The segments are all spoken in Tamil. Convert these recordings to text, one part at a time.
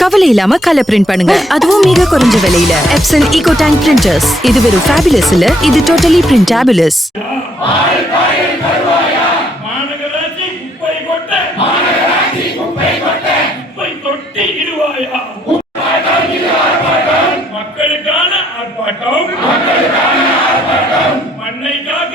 கவலை இல்லாம கலர் பிரிண்ட் பண்ணுங்க, அதுவும் மிக குறைஞ்ச விலையில. Epson EcoTank printers. இது வெறும் ஃபேபுலஸ் இல்ல, இது டோட்டலி பிரிண்டபிளஸ். மக்களுக்கான ஆர்ப்பாட்டம், மண்ணை காக்க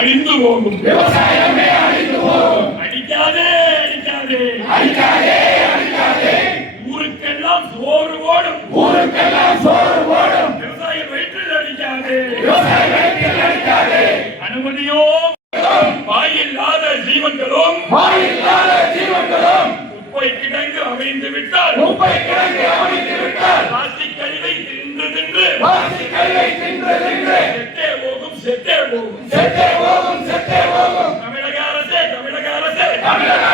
அழிந்து போகும். விவசாயமே அழிந்து போகும். அடிக்காதே அடிக்காதே அடிக்காதே அடிக்காதே. ஊருக்கெல்லாம் சோறு ஓடும், ஊருக்கெல்லாம் சோறு ஓடும். விவசாய வயிற்றில் அடிக்காதே, விவசாய வயிற்றில் அடிக்காதே. அனுமதியோ வாயில்லாத ஜீவன்களும், வாயில்லாத ஜீவன்களும் குப்பை கிடங்கு அமைந்து விட்டால், குப்பை கிடங்கு அமைந்து விட்டால் பிளாஸ்டிக் கழிவை தின்று தின்று, பிளாஸ்டிக் கழிவை தின்று தின்று செத்தே போகும், செத்தே போகும், செத்தே போகும், செத்தே போகும். தமிழக அரசே, தமிழக அரசே, தமிழக